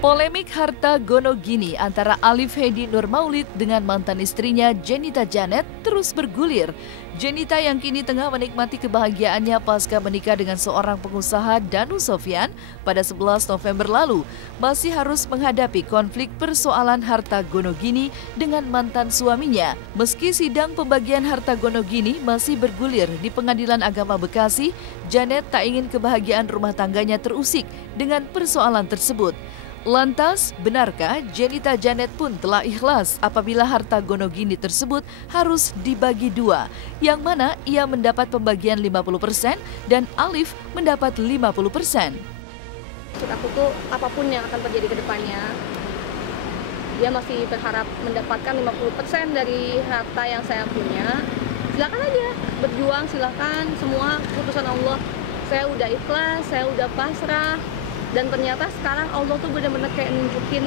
Polemik harta gonogini antara Alif Hedi Nurmaulid dengan mantan istrinya Jenita Janet terus bergulir. Jenita yang kini tengah menikmati kebahagiaannya pasca menikah dengan seorang pengusaha Danu Sofyan pada 11 November lalu masih harus menghadapi konflik persoalan harta gonogini dengan mantan suaminya. Meski sidang pembagian harta gonogini masih bergulir di Pengadilan Agama Bekasi, Janet tak ingin kebahagiaan rumah tangganya terusik dengan persoalan tersebut. Lantas, benarkah Jenita Janet pun telah ikhlas apabila harta gonogini tersebut harus dibagi dua, yang mana ia mendapat pembagian 50% dan Alif mendapat 50%? Maksud aku tuh apapun yang akan terjadi ke depannya, dia masih berharap mendapatkan 50% dari harta yang saya punya. Silakan aja, berjuang silakan, semua keputusan Allah. Saya udah ikhlas, saya udah pasrah. Dan ternyata sekarang Allah tuh benar-benar kayak nunjukin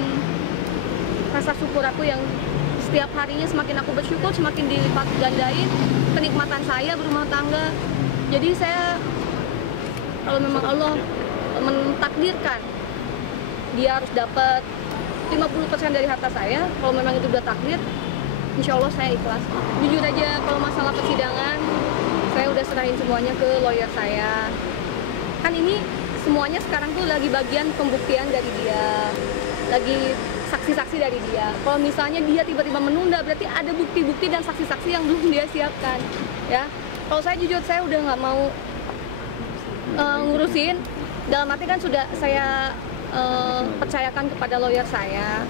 rasa syukur aku yang setiap harinya semakin aku bersyukur, semakin dilipat gandain kenikmatan saya berumah tangga. Jadi saya, kalau memang Allah mentakdirkan dia harus dapat 50% dari harta saya, kalau memang itu udah takdir, insya Allah saya ikhlas. Jujur aja, kalau masalah persidangan, saya udah serahin semuanya ke lawyer saya. Kan ini semuanya sekarang tuh lagi bagian pembuktian dari dia, lagi saksi-saksi dari dia. Kalau misalnya dia tiba-tiba menunda, berarti ada bukti-bukti dan saksi-saksi yang belum dia siapkan, ya. Kalau saya jujur, saya udah nggak mau ngurusin. Dalam arti kan sudah saya percayakan kepada lawyer saya,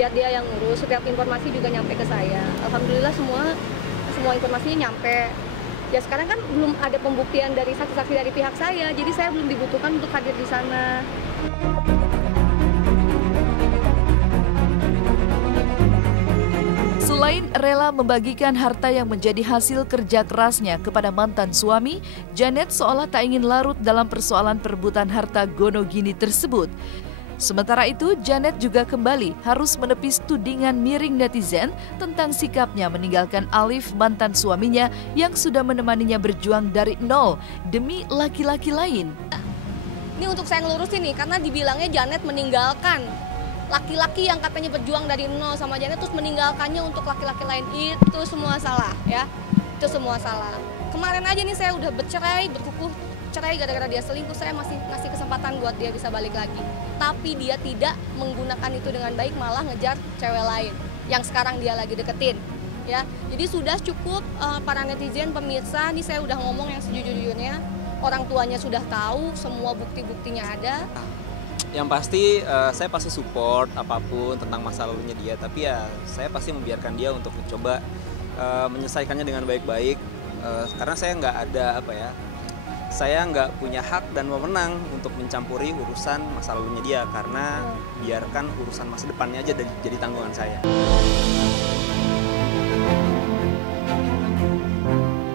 biar dia yang ngurus. Setiap informasi juga nyampe ke saya. Alhamdulillah semua informasinya nyampe. Ya sekarang kan belum ada pembuktian dari saksi-saksi dari pihak saya, jadi saya belum dibutuhkan untuk hadir di sana. Selain rela membagikan harta yang menjadi hasil kerja kerasnya kepada mantan suami, Janet seolah tak ingin larut dalam persoalan perebutan harta gonogini tersebut. Sementara itu, Janet juga kembali harus menepis tudingan miring netizen tentang sikapnya meninggalkan Alif, mantan suaminya yang sudah menemaninya berjuang dari nol demi laki-laki lain. Ini untuk saya ngelurusin nih, karena dibilangnya Janet meninggalkan laki-laki yang katanya berjuang dari nol sama Janet, terus meninggalkannya untuk laki-laki lain. Itu semua salah, ya. Itu semua salah. Kemarin aja nih saya udah bercerai, berkukuh cerai gara-gara dia selingkuh, saya masih ngasih kesempatan buat dia bisa balik lagi. Tapi dia tidak menggunakan itu dengan baik, malah ngejar cewek lain yang sekarang dia lagi deketin. Ya, jadi sudah cukup para netizen, pemirsa, ini saya udah ngomong yang sejujur-jujurnya. Orang tuanya sudah tahu, semua bukti-buktinya ada. Yang pasti saya pasti support apapun tentang masa lalunya dia, tapi ya saya pasti membiarkan dia untuk mencoba menyelesaikannya dengan baik-baik. Karena saya nggak ada saya nggak punya hak dan wewenang untuk mencampuri urusan masa lalunya dia, karena biarkan urusan masa depannya aja jadi tanggungan saya.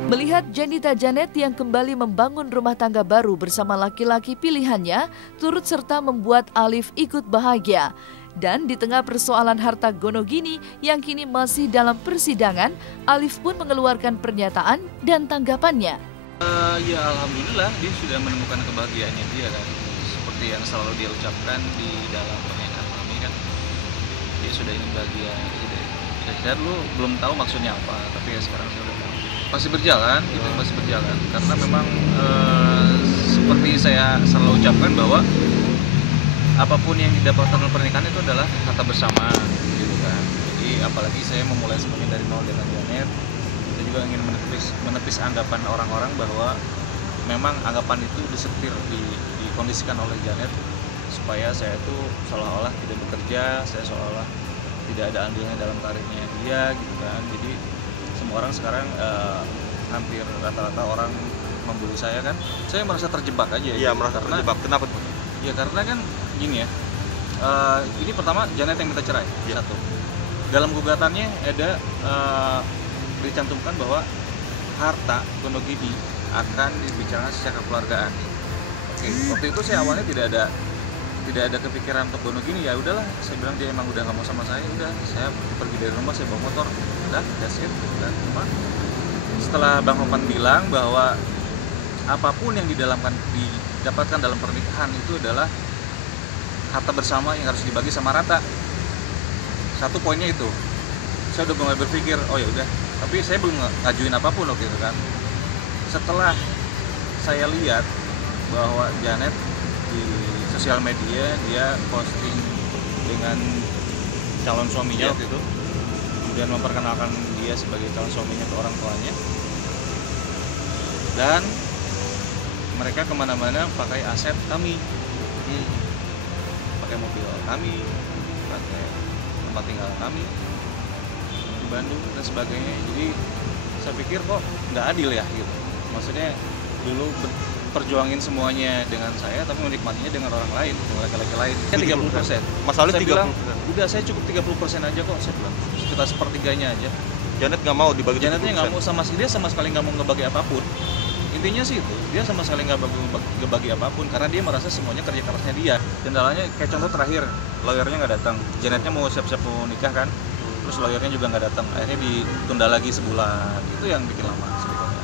Melihat Jenita Janet yang kembali membangun rumah tangga baru bersama laki-laki pilihannya, turut serta membuat Alif ikut bahagia. Dan di tengah persoalan harta gonogini yang kini masih dalam persidangan, Alif pun mengeluarkan pernyataan dan tanggapannya. Ya alhamdulillah dia sudah menemukan kebahagiaannya dia kan, seperti yang selalu dia ucapkan di dalam pernyataan kami kan, dia sudah ingin bahagia. Saya dulu belum tahu maksudnya apa, tapi ya sekarang saya udah tahu. Masih berjalan, gitu, masih berjalan, karena memang seperti saya selalu ucapkan bahwa apapun yang didapatkan dalam pernikahan itu adalah kata bersama, gitu kan. Jadi apalagi saya memulai semuanya dari nol dengan Janet. Juga ingin menepis anggapan orang-orang bahwa memang anggapan itu disetir, dikondisikan oleh Janet supaya saya itu seolah-olah tidak bekerja, saya seolah-olah tidak ada andilnya dalam karirnya dia, gitu kan. Jadi semua orang sekarang hampir rata-rata orang membuli saya kan. Saya merasa terjebak aja. Iya, merasa terjebak. Kenapa tuh? Ya karena kan gini ya. Ini pertama Janet yang minta cerai. Ya. Satu. Dalam gugatannya ada dicantumkan bahwa harta gonogini akan dibicarakan secara keluargaan. Oke, waktu itu saya awalnya tidak ada kepikiran untuk gonogini, ya udahlah, saya bilang dia emang udah nggak mau sama saya, udah saya pergi dari rumah, saya bawa motor, udah that's it. Dan cuma setelah Bang Hopan bilang bahwa apapun yang didapatkan dalam pernikahan itu adalah harta bersama yang harus dibagi sama rata. Satu poinnya itu. Saya udah mulai berpikir, oh ya udah. Tapi saya belum ngajuin apapun waktu itu kan. Setelah saya lihat bahwa Janet di sosial media dia posting dengan calon suaminya waktu itu, kemudian memperkenalkan dia sebagai calon suaminya ke orang tuanya, dan mereka kemana-mana pakai aset kami, pakai mobil kami, pakai tempat tinggal kami di Bandung dan sebagainya. Jadi saya pikir kok nggak adil ya gitu. Maksudnya dulu perjuangin semuanya dengan saya, tapi menikmatinya dengan orang lain, dengan laki-laki lain. 30%. Masalahnya 30%. Bilang, udah saya cukup 30% aja kok, saya bilang. Sekitar sepertiganya aja. Janet nggak mau dibagi 30%. Janetnya nggak mau dia sama sekali nggak mau ngebagi apapun. Intinya sih itu, dia sama sekali nggak ngebagi apapun karena dia merasa semuanya kerja kerasnya dia. Kendalanya kayak contoh terakhir, lawyernya nggak datang. Janetnya mau siap-siap mau nikah kan, terus lawyernya juga nggak datang. Akhirnya ditunda lagi sebulan. Itu yang bikin lama sebetulnya.